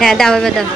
হ্যাঁ দাও এবার দাও।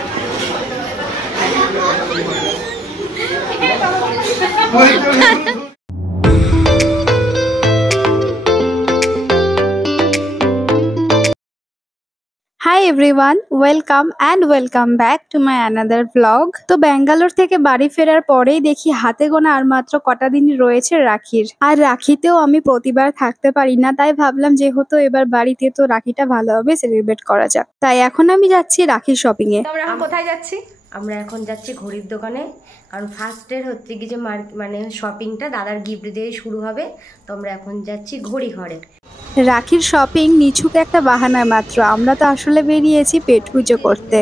Hi everyone, welcome back to my another blog. তো ব্যাঙ্গালোর থেকে বাড়ি ফেরার পরেই দেখি হাতে গোনা আর মাত্র কটা দিনই রয়েছে রাখির। আর রাখিতেও আমি প্রতিবার থাকতে পারি না, তাই ভাবলাম যেহেতু এবার বাড়িতে, তো রাখিটা ভালোভাবে সেলিব্রেট করা যাক। তাই এখন আমি যাচ্ছি রাখির শপিং এ। আমরা এখন কোথায় যাচ্ছি? আমরা এখন যাচ্ছি ঘড়ির দোকানে, কারণ ফার্স্টের হচ্ছে কি যে মানে শপিংটা দাদার গিফট দিয়ে শুরু হবে। তো আমরা এখন যাচ্ছি ঘড়ি ঘরে। রাখির শপিং নিছুক একটা বাহানা মাত্র, আমরা তো আসলে বেরিয়েছি পেট পুজো করতে।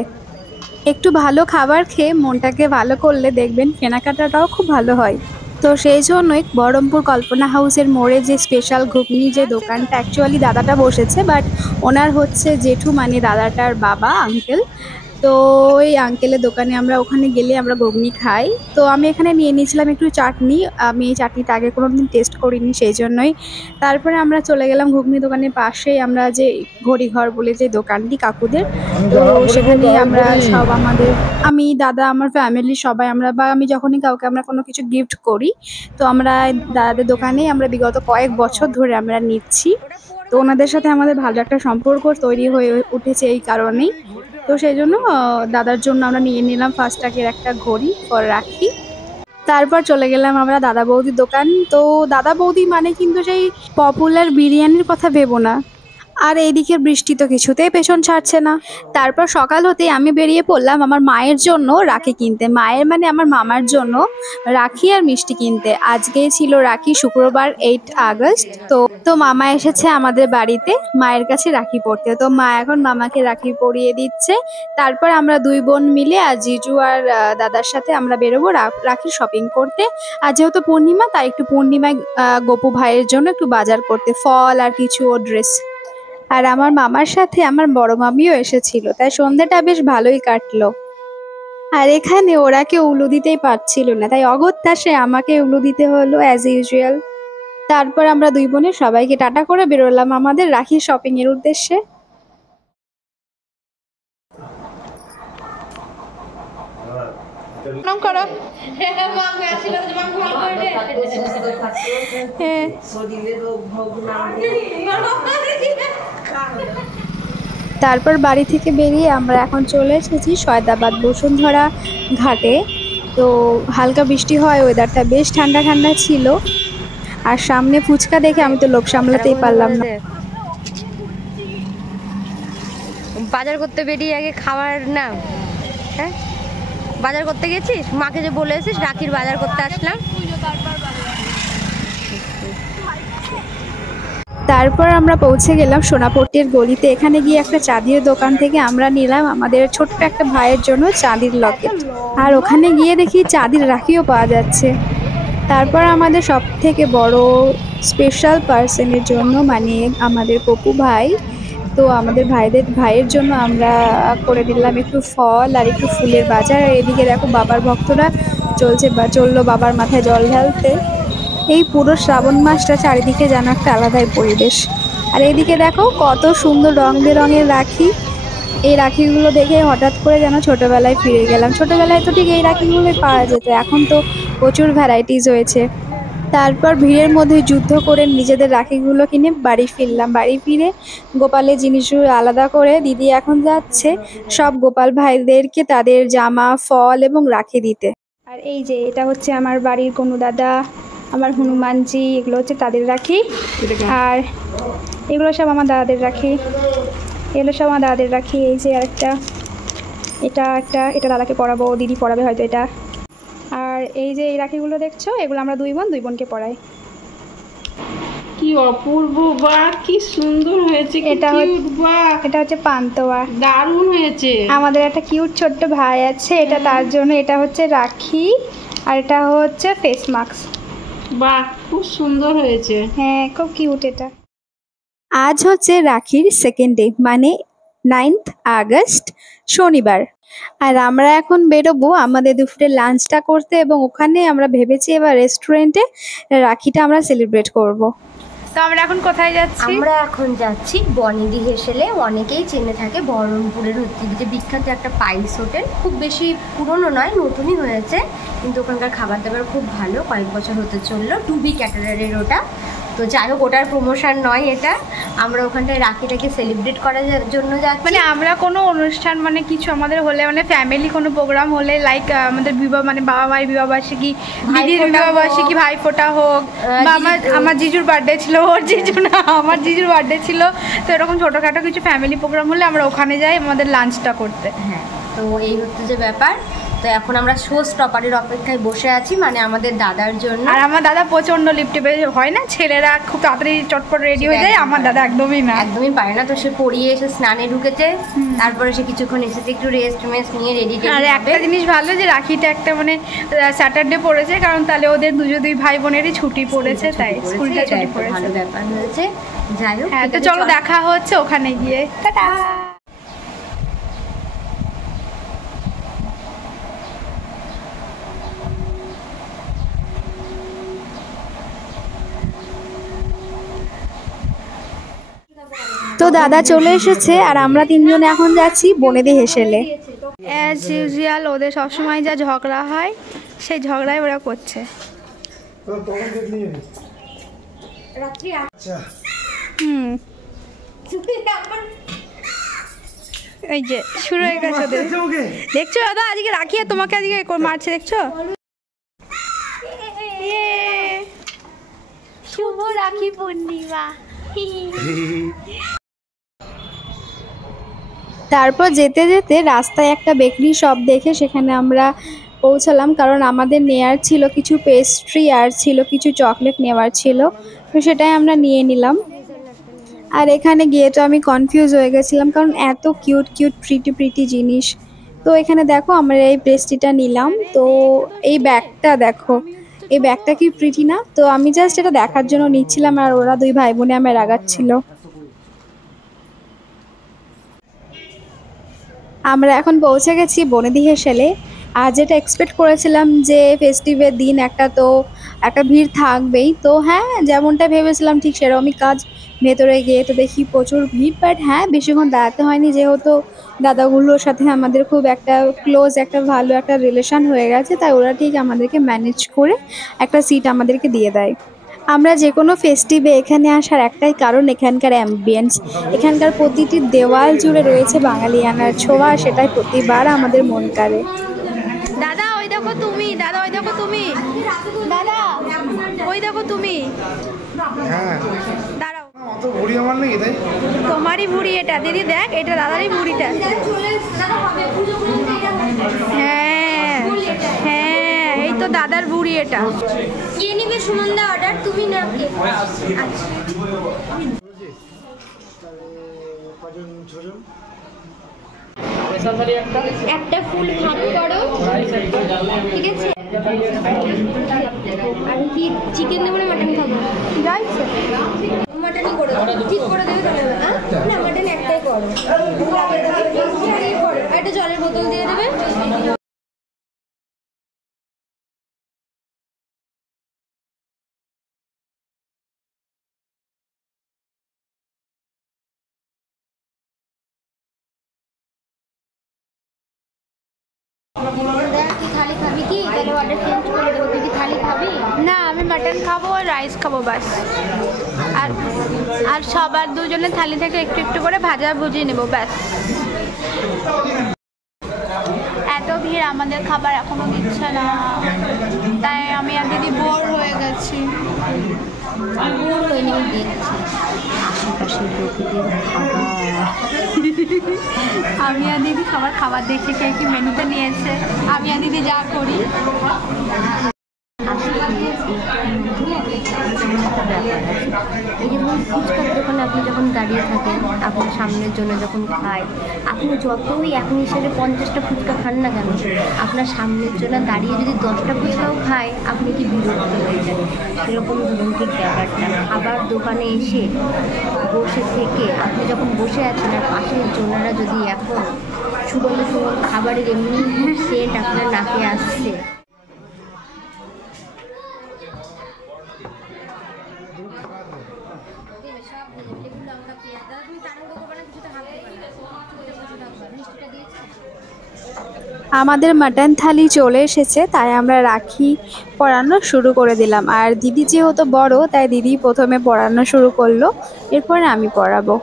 একটু ভালো খাবার খেয়ে মনটাকে ভালো করলে দেখবেন কেনাকাটাটাও খুব ভালো হয়। তো সেই জন্যই বহরমপুর কল্পনা হাউসের মোড়ে যে স্পেশাল ঘুগনি যে দোকানটা, অ্যাকচুয়ালি দাদাটা বসেছে, বাট ওনার হচ্ছে জেঠু, মানে দাদাটার বাবা, আঙ্কেল। তো ওই আঙ্কেলের দোকানে আমরা ওখানে গেলে আমরা ঘুগনি খাই। তো আমি এখানে নিয়ে নিয়েছিলাম একটু চাটনি, আমি এই চাটনিটা আগে কোনোদিন টেস্ট করিনি, সেই জন্যই। তারপরে আমরা চলে গেলাম ঘুগনি দোকানের পাশেই আমরা যে ঘড়িঘর বলে যে দোকানটি কাকুদের, তো সেখানে আমরা সব আমি, দাদা, আমার ফ্যামিলি সবাই আমরা, বা আমি যখনই কাউকে আমরা কোনো কিছু গিফট করি, তো আমরা দাদাদের দোকানেই আমরা বিগত কয়েক বছর ধরে আমরা নিচ্ছি। তো ওনাদের সাথে আমাদের ভালো একটা সম্পর্ক তৈরি হয়ে উঠেছে এই কারণেই। তো সেই জন্য দাদার জন্য আমরা নিয়ে নিলাম ফার্স্ট আগের একটা ঘড়ি ফর রাখি। তারপর চলে গেলাম আমরা দাদা বৌদির দোকান। তো দাদা বৌদি মানে কিন্তু সেই পপুলার বিরিয়ানির কথা ভেবো না। আর এইদিকে বৃষ্টি তো কিছুতেই পেছন ছাড়ছে না। তারপর সকাল হতেই আমি বেরিয়ে পড়লাম আমার মায়ের জন্য রাখি কিনতে, মায়ের মানে আমার মামার জন্য রাখি আর মিষ্টি কিনতে। আজকেই ছিল রাখি, শুক্রবার 8 আগস্ট। তো মামা এসেছে আমাদের বাড়িতে মায়ের কাছে রাখি পরতে। তো মা এখন মামাকে রাখি পরিয়ে দিচ্ছে। তারপর আমরা দুই বোন মিলে আর জিজু আর দাদার সাথে আমরা বেরোবো রাখির শপিং করতে। আর যেহেতু পূর্ণিমা, তাই একটু পূর্ণিমায় গপু ভাইয়ের জন্য একটু বাজার করতে, ফল আর কিছু ও ড্রেস। আর আমার মামার সাথে আমার বড় মামিও এসেছিল, তাই সন্ধ্যাটা বেশ ভালোই কাটলো। আর এখানে ওরা কেউ উলু দিতেই পারছিল না, তাই অগত্যা সে আমাকে উলু দিতে হলো অ্যাজ ইউজুয়াল। তারপর আমরা দুই বোনে সবাইকে টাটা করে বেরোলাম আমাদের রাখির শপিং এর উদ্দেশ্যে। তারপর বাড়ি থেকে বেরিয়ে আমরা এখন চলে এসেছি সয়দাবাদ বসুন্ধরা ঘাটে। তো হালকা বৃষ্টি হয়, ওয়েদারটা বেশ ঠান্ডা ঠান্ডা ছিল। আর সামনে ফুচকা দেখে আমি তো লোভ সামলাতেই পারলাম না। বাজার করতে বেরিয়ে আগে খাবার না, হ্যাঁ বাজার করতে গেছিস, মাকে যে বলে এসিস রাখির বাজার করতে আসলাম। তারপর আমরা পৌঁছে গেলাম সোনাপট্টির গলিতে। এখানে গিয়ে একটা চাঁদির দোকান থেকে আমরা নিলাম আমাদের ছোট্ট একটা ভাইয়ের জন্য চাঁদির লকেট। আর ওখানে গিয়ে দেখি চাঁদির রাখিও পাওয়া যাচ্ছে। তারপর আমাদের সব থেকে বড় স্পেশাল পার্সনের জন্য, মানে আমাদের পপু ভাই, তো আমাদের ভাইয়ের জন্য আমরা করে দিলাম একটু ফল আর একটু ফুলের বাজার। আর এদিকে দেখো বাবার ভক্তরা চললো বাবার মাথায় জল ঢালতে। এই পুরো শ্রাবণ মাসটা চারিদিকে যেন একটা আলাদাই পরিবেশ। আর এইদিকে দেখো কত সুন্দর রং বেরঙের রাখি। এই রাখিগুলো দেখে হঠাৎ করে যেন ছোটবেলায় ফিরে গেলাম। ছোটবেলায় তো ঠিক এই রাখিগুলোই পাওয়া যেত, এখন তো প্রচুর ভ্যারাইটিস হয়েছে। তারপর ভিড়ের মধ্যে যুদ্ধ করে নিজেদের রাখিগুলো কিনে বাড়ি ফিরলাম। বাড়ি ফিরে গোপালের জিনিসগুলো আলাদা করে দিদি এখন যাচ্ছে সব গোপাল ভাইদেরকে তাদের জামা, ফল এবং রাখি দিতে। আর এই যে এটা হচ্ছে আমার বাড়ির কনু দাদা, আমার হনুমানজি, এগুলো হচ্ছে তাদের রাখি। আর এগুলো সব আমার দাদাদের রাখি, এগুলো সব আমার দাদাদের রাখি। এই যে আরেকটা, এটা দাদাকে পরাবো, দিদি পরাবে হয়তো এটা। আর এই যে এই রাখিগুলো দেখছো, এগুলো আমরা দুই বোনকে পরাই। কি অপূর্ব, বা কি সুন্দর হয়েছে। এটা হচ্ছে পান্তোয়া, দারুণ হয়েছে। আমাদের একটা কিউট ছোট্ট ভাই আছে, এটা তার জন্য। এটা হচ্ছে রাখি আর এটা হচ্ছে ফেস মাস্ক। বাহ, খুব সুন্দর হয়েছে। হ্যাঁ, খুব কিউট এটা। আজ হচ্ছে রাখির সেকেন্ড ডে, মানে 9th আগস্ট, শনিবার। আর আমরা এখন বেরোবো আমাদের দুপুরে লাঞ্চটা করতে, এবং ওখানে আমরা ভেবেছি এবার রেস্টুরেন্টে রাখিটা আমরা সেলিব্রেট করব। তো আমরা এখন কোথায় যাচ্ছি? আমরা এখন যাচ্ছি বনেদি হেসেলে, অনেকেই চেনে থাকে, বহরমপুরের হচ্ছে যে বিখ্যাত একটা পাইস হোটেল। খুব বেশি পুরনো নয়, নতুনই হয়েছে, কিন্তু ওখানকার খাবার দাবার খুব ভালো, কয়েক বছর হতে চললো। টুবি ক্যাটারারের ওটা। তো যাই হোক, ওটার প্রমোশন নয় এটা, আমরা ওখানটায় রাখিটাকে সেলিব্রেট করার জন্য যাচ্ছি। মানে আমরা কোনো অনুষ্ঠান মানে কিছু আমাদের হলে, মানে ফ্যামিলি কোনো প্রোগ্রাম হলে, লাইক আমাদের বিবাহ, মানে বাবা মায়ের বিবাহবার্ষিকী, দিদির বিবাহবার্ষিকী, ভাইফোঁটা হোক, বা আমার জিজুর বার্থডে ছিল, ওর জিজু না, আমার জিজুর বার্থডে ছিল, তো এরকম ছোটোখাটো কিছু ফ্যামিলি প্রোগ্রাম হলে আমরা ওখানে যাই আমাদের লাঞ্চটা করতে। হ্যাঁ, তো এই হচ্ছে যে ব্যাপার। তো এখন আমরা শো স্টপারের অপেক্ষায় বসে আছি, মানে আমাদের দাদার জন্য। আর আমার দাদা প্রচণ্ড লিফটে হয় না, ছেলেরা খুব তাড়াতাড়ি চটপট রেডি হয়ে যায়, আমার দাদা একদমই না, একদমই পারে না। তো সে পড়িয়ে এসে স্নানে ঢুকেছে, তারপরে সে কিছুক্ষণ এসেছে, একটু রেস্ট নিয়ে রেডি। আর একটা জিনিস ভালো যে রাখিটা একটা মানে স্যাটারডে পড়েছে, কারণ তাহলে ওদের দুই ভাই বোনেরই ছুটি পড়েছে, তাই স্কুলটা ছুটি পড়েছে, ভালো ব্যাপার হয়েছে। যাই হোক, হ্যাঁ, তো চলো দেখা হচ্ছে ওখানে গিয়ে, টাটা। তো দাদা চলে এসেছে আর আমরা তিনজন এখন যাচ্ছি বনেদি হেসেলে। অ্যাজ ইউজুয়াল ওদের সবসময় যা ঝগড়া হয় সেই ঝগড়াই ওরা করছে। এই যে শুরু হয়ে গেছে ওদের, দেখছো দাদা আজকে রাখি আর তোমাকে আজকে মারছে, দেখছো? শুভ রাখি পূর্ণিমা। তারপর যেতে যেতে রাস্তায় একটা বেকারি শপ দেখে সেখানে আমরা পৌঁছালাম, কারণ আমাদের নেয়ার ছিল কিছু পেস্ট্রি আর ছিল কিছু চকলেট নেওয়ার ছিল, তো সেটাই আমরা নিয়ে নিলাম। আর এখানে গিয়ে তো আমি কনফিউজ হয়ে গেছিলাম, কারণ এত কিউট কিউট প্রিটি জিনিস। তো এখানে দেখো আমরা এই পেস্ট্রিটা নিলাম। তো এই ব্যাগটা দেখো, এই ব্যাগটা কি প্রিটি না? তো আমি জাস্ট এটা দেখার জন্য নিচ্ছিলাম, আর ওরা দুই ভাই বোনে আমায় রাগাচ্ছিল। আমরা এখন পৌঁছে গেছি বনেদি হেসেলে। আর যেটা এক্সপেক্ট করেছিলাম যে ফেস্টিভের দিন একটা ভিড় থাকবেই, তো হ্যাঁ যেমনটা ভেবেছিলাম ঠিক সেরকমই কাজ। ভেতরে গিয়ে তো দেখি প্রচুর ভিড়, বাট হ্যাঁ বেশিক্ষণ দাঁড়াতে হয়নি, যেহেতু দাদাগুলোর সাথে আমাদের খুব একটা ক্লোজ একটা ভালো একটা রিলেশন হয়ে গেছে, তাই ওরা ঠিক আমাদেরকে ম্যানেজ করে একটা সিট আমাদেরকে দিয়ে দেয়। আমরা যে কোনো ফেস্টিভে এখানে আসার একটাই কারণ এখানকার অ্যাম্বিয়েন্স, এখানকার প্রতিটি দেওয়াল জুড়ে রয়েছে বাঙালিয়ানার ছোঁয়া, সেটাই প্রতিবার আমাদের মন কাড়ে। দাদা ওই দেখো তুমি, দাদা ওই দেখো তুমি, দাদা ওই দেখো তুমি, হ্যাঁ দাঁড়াও, অত ভুড়ি আমার নেই তাই তোমারই ভুড়ি এটা, দিদি দেখ এটা দাদারই ভুড়িটা। হ্যাঁ হ্যাঁ, এই তো দাদার ভুড়ি এটা। কে নিবে সুমনদা অর্ডার, তুমি না কে? আচ্ছা একটা ফুল ভাত করো, ঠিক আছে? আর কি চিকেন দেবো না মাটন খাবো? যাইছে মাটনই করে দাও, ঠিক করে দেবে তাহলে। না মাটন একটাই করো, আর একটা জলের বোতল দিয়ে দেবে। কি থালি খাবি কি? তাহলে অর্ডার চেঞ্জ করে দেবো। তুই কি থালি খাবি? না, আমি মাটন খাবো আর রাইস খাবো বাস। আর সবার দুজনের থালি থেকে একটু একটু করে ভাজা ভুজি নেবো ব্যাস। এত ভিড়, আমাদের খাবার এখনো দিচ্ছে না, তাই আমি আর দিদি বোর হয়ে গেছি। বোর হয়ে নিয়ে দেখছি আশেপাশের লোকেদের খাবার। আমি আর দিদি খাবার দেখছি কে কি মেনুতে নিয়েছে, আমি আর দিদি যা করি। এই যেমন ফুচকার দোকানে আপনি যখন দাঁড়িয়ে থাকেন, আপনার সামনের জন্য যখন খায়, আপনি যতই এখন হিসেবে 50টা ফুচকা খান না কেন, আপনার সামনের জন্য দাঁড়িয়ে যদি 10টা ফুচকাও খায়, আপনি কি বিরক্ত হয়ে যান? সেরকম ধরুন ঠিক ব্যাপারটা, খাবার দোকানে এসে বসে থেকে আপনি যখন বসে আছেন আর পাশের জনেরা যদি এখন সুগন্ধ খাবারের এমনি সেন্ট আপনার নাকে আসছে, আমাদের মাটন থালি চলে এসেছে, তাই আমরা রাখি পরানো শুরু করে দিলাম। আর দিদি যেহেতু বড়, তাই দিদি প্রথমে পরানো শুরু করলো, এরপরে আমি পরাবো।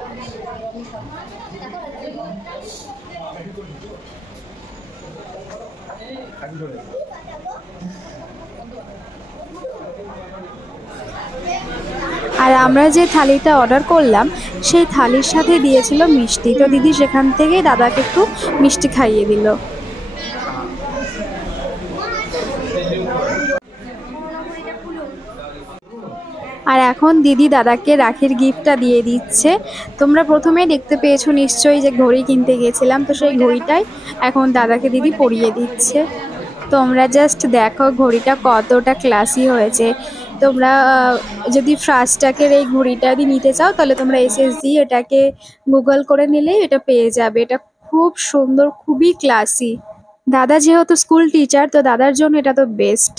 আর আমরা যে থালিটা অর্ডার করলাম সেই থালির সাথে দিয়েছিল মিষ্টি, তো দিদি সেখান থেকেই দাদাকে একটু মিষ্টি খাইয়ে দিল। আর এখন দিদি দাদাকে রাখির গিফটটা দিয়ে দিচ্ছে। তোমরা প্রথমে দেখতে পেয়েছো নিশ্চয়ই যে ঘড়ি কিনতে গিয়েছিলাম, তো সেই ঘড়িটাই এখন দাদাকে দিদি পরিয়ে দিচ্ছে। তোমরা জাস্ট দেখো ঘড়িটা কতটা ক্লাসি হয়েছে। তোমরা যদি ফাস্ট্যাগের এই ঘড়িটা যদি নিতে চাও তাহলে তোমরা এসএসডি এটাকে গুগল করে নিলেই এটা পেয়ে যাবে। এটা খুব সুন্দর, খুবই ক্লাসি। দাদা যেহেতু স্কুল টিচার, তো দাদার জন্য এটা তো বেস্ট।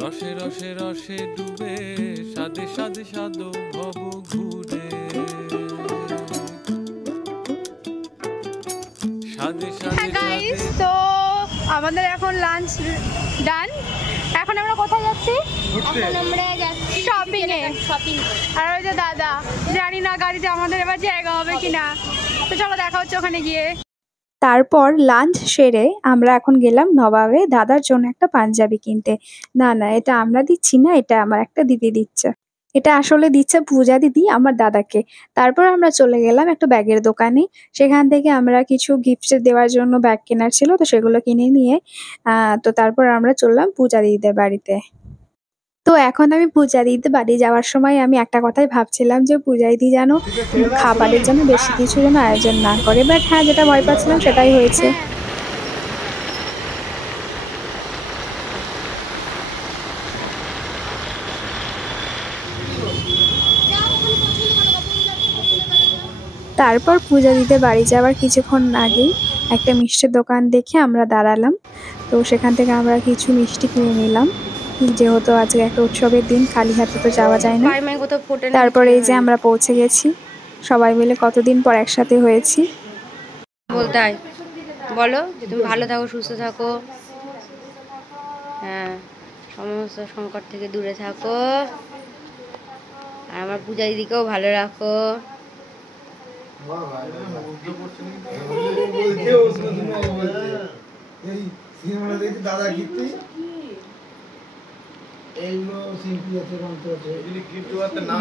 রসে রসে রসে ডুবে সাদে সাদে সাদো ভব ঘুরে সাদে সাদে গাইস, তো আমাদের এখন লাঞ্চ ডান। এখন আমরা কোথায় যাচ্ছি? এখন আমরা যাচ্ছি শপিং এ। শপিং। আর ওই যে দাদা, জানি না গাড়িতে আমাদের এবার জায়গা হবে কিনা, তো চলো দেখা হচ্ছে ওখানে গিয়ে। তারপর লাঞ্চ সেরে আমরা এখন গেলাম নবাবে দাদার জন্য একটা পাঞ্জাবি কিনতে। না না, এটা আমরা দিচ্ছি না, এটা আমার একটা দিদি দিচ্ছে। এটা আসলে দিচ্ছে পূজা দিদি আমার দাদাকে। তারপর আমরা চলে গেলাম একটা ব্যাগের দোকানে। সেখান থেকে আমরা কিছু গিফট দেওয়ার জন্য ব্যাগ কেনার ছিল, তো সেগুলো কিনে নিয়ে তো তারপর আমরা চললাম পূজা দিদিদের বাড়িতে। তো এখন আমি পূজা দিদিদের বাড়ি যাওয়ার সময় আমি একটা কথাই ভাবছিলাম যে পূজা দিদি যেন খাবারের জন্য বেশি কিছু যেন আয়োজন না করে, বাট হ্যাঁ, যেটা ভয় পাচ্ছিলাম সেটাই হয়েছে। তারপর পূজা দিতে বাড়ি যাওয়ার কিছুক্ষণ আগেই একটা মিষ্টির দোকান দেখে আমরা দাঁড়ালাম। তো সেখান থেকে আমরা কিছু মিষ্টি কিনে নিলাম, যেহেতু আজকে একটা উৎসবের দিন, খালি হাতে তো যাওয়া যায় না। তারপরে এই যে আমরা পৌঁছে গেছি, সবাই মিলে কতদিন পর একসাথে হয়েছি। বলতে হয়, বলো যে তুমি ভালো থাকো, সুস্থ থাকো, হ্যাঁ, সমস্ত সংকট থেকে দূরে থাকো, আর আমার পূজা দিদিকেও ভালো রাখো।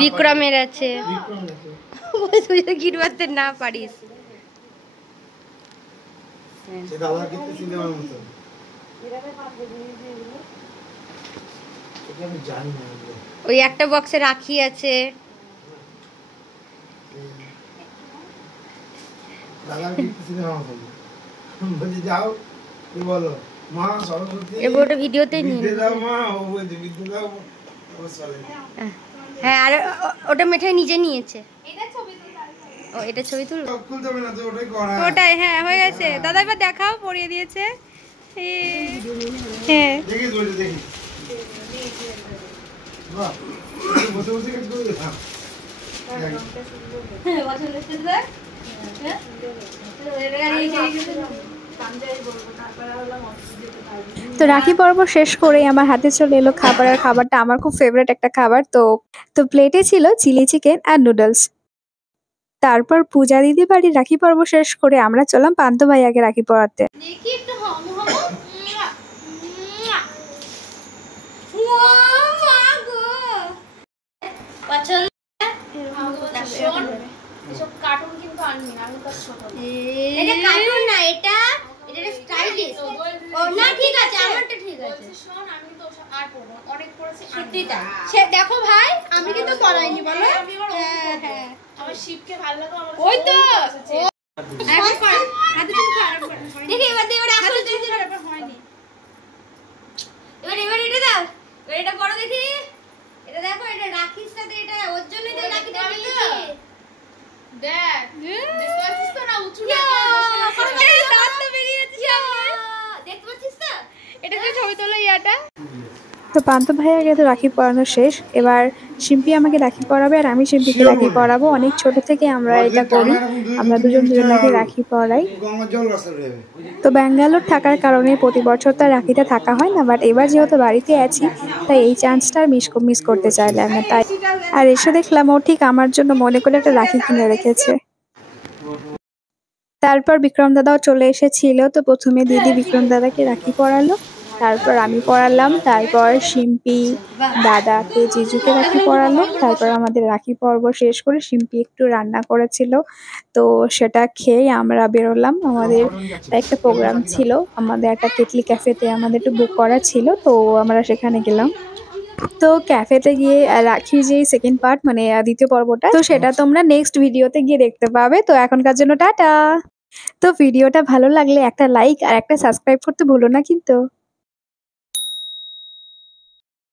বিক্রমের আছে, তুই যদি গিট বাঁধতে না পারিস। সে দাদা কিন্তু সিনেমার মতো সেটা আমি জানি না ওই একটা বক্সে রাখি আছে। দাদা কিন্তু সিনেমার মতো বলছি যাও কি বলো মা সরস্বতী এবার ওটা ভিডিওতেই নিয়ে বিদ্যে দাও মা ও বলছে বিদ্যে দাও হ্যাঁ, আর ওটা মেঠাই নিজে নিয়েছে। ও এটা ছবি তুল খুলতে হবে না তো ওটাই করা ওটাই, হ্যাঁ হয়ে গেছে। দাদা এবার দেখাও, পরিয়ে দিয়েছে। হ্যাঁ দেখি তো ওইটা দেখি বাহ বসে বসে কাজ করে দিলাম তো রাখি পর্ব শেষ করে আমার হাতে চলে এলো খাবার। আর খাবারটা আমার খুব ফেভারিট একটা খাবার। তো প্লেটে ছিল চিলি চিকেন আর নুডলস। তারপর পূজা দিদি বাড়ির রাখি পর্ব শেষ করে আমরা চললাম পান্ত ভাইয়াকে রাখি পরাতে। দেখি একটু হম হম পছন্দ শোন এসব কার্টুন কিন্তু আনবি না, আমি তো ছোট এটা কার্টুন না, এটা স্টাইলিশ। ও না ঠিক আছে, আমারটা ঠিক আছে। শোন আমি তো আর পড়বো অনেক পড়েছি সত্যিটা। সে দেখো ভাই, আমি কিন্তু পড়াইনি বলো। হ্যাঁ হ্যাঁ আমার শিবকে ভালো লাগে, আমার ওই তো দেখি এবার দে, এবার আসল জিনিস হয়নি। এবার এটা দাও, এবার এটা পড়ো দেখি। এটা দেখো, এটা রাখির সাথে, এটা ওর জন্যই তো রাখিটা দিয়েছি। দেখ দেখতে পাচ্ছিস তো না, উঁচু দেখতে পাচ্ছিস তো? এটা কি ছবি তোলো ইয়াটা? তো পান্ত ভাইয়াকে তো রাখি পরানো শেষ। এবার শিম্পি আমাকে রাখি পরাবে আর আমি শিম্পিকে রাখি পরাবো। অনেক ছোট থেকে আমরা এটা করি, আমরা দুজনকে রাখি পরাই। গঙ্গার জল রাস্তা যাবে তো ব্যাঙ্গালোর থাকার কারণে প্রতি বছর তার রাখিটা থাকা হয় না, বাট এবার যেহেতু বাড়িতে আছি তাই এই চান্সটা মিস করতে চাইলাম না। তাই আর এসে দেখলাম ও ঠিক আমার জন্য মনে করে একটা রাখি কিনে রেখেছে। তারপর বিক্রম দাদাও চলে এসেছিল। তো প্রথমে দিদি বিক্রম দাদাকে রাখি পরালো, তারপর আমি পরালাম, তারপর শিম্পি দাদাকে জিজুকে রাখি পরালো। তারপর আমাদের রাখি পর্ব শেষ করে শিম্পি একটু রান্না করেছিল, তো সেটা খেয়ে আমরা বেরোলাম। আমাদের একটা প্রোগ্রাম ছিল, আমাদের একটা কেটলি ক্যাফেতে আমাদের একটু বুক করা ছিল, তো আমরা সেখানে গেলাম। তো ক্যাফেতে গিয়ে রাখি যে সেকেন্ড পার্ট মানে দ্বিতীয় পর্বটা, তো সেটা তোমরা নেক্সট ভিডিওতে গিয়ে দেখতে পাবে। তো এখনকার জন্য টাটা। তো ভিডিওটা ভালো লাগলে একটা লাইক আর একটা সাবস্ক্রাইব করতে ভুলো না কিন্তু।